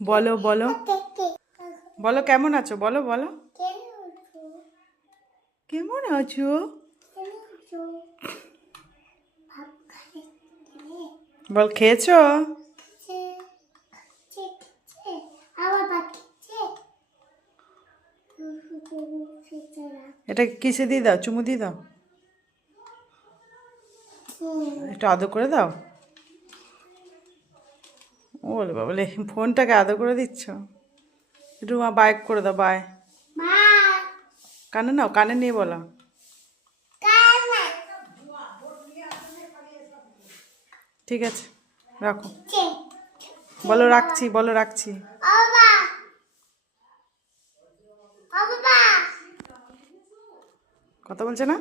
বলো বলো বলো কেমন আছো বলো বলো কেমন আছো বল খেয়েছো এটা কিসে দিয়ে দাও চুমু দিয়ে দাও একটু আদর করে দাও ওলে বাবলে ফোনটাকে আদর করে দিচ্ছ একটু বাইক করে দাও বাই কানে নাও কানে নিয়ে বলো ঠিক আছে রাখো বলো রাখছি বলো রাখছি কথা বলছে না